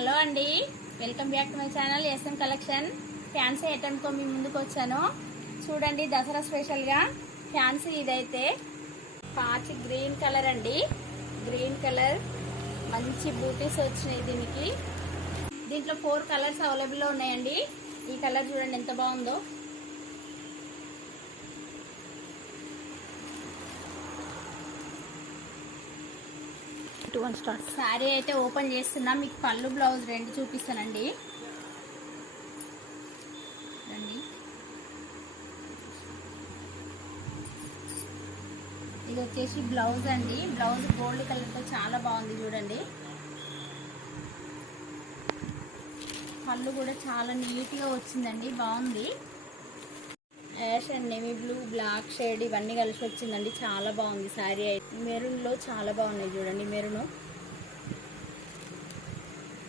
Hello అండి, welcome back to my channel SM collection. Fancy ఐటమ్తో మీ ముందుకు వచ్చాను. చూడండి, దసరా స్పెషల్గా ఫ్యాన్సీ ఇదైతే పాచి గ్రీన్ కలర్ అండి. గ్రీన్ కలర్ మంచి బూటీస్ వచ్చినాయి దీనికి. దీంట్లో 4 కలర్స్ అవైలబుల్లో ఉన్నాయండి. ఈ కలర్ చూడండి ఎంత బాగుందో. శారీ అయితే ఓపెన్ చేస్తున్నా. మీకు పళ్ళు బ్లౌజ్ రెండు చూపిస్తానండి. ఇది వచ్చేసి బ్లౌజ్ అండి. బ్లౌజ్ గోల్డ్ కలర్తో చాలా బాగుంది చూడండి. పళ్ళు కూడా చాలా నీట్గా వచ్చిందండి, బాగుంది. Ash and navy blue, black shade ఇవన్నీ కలిసి వచ్చిందండి. చాలా బాగుంది శారీ అయితే. మెరూన్లో చాలా బాగున్నాయి చూడండి. మెరూన్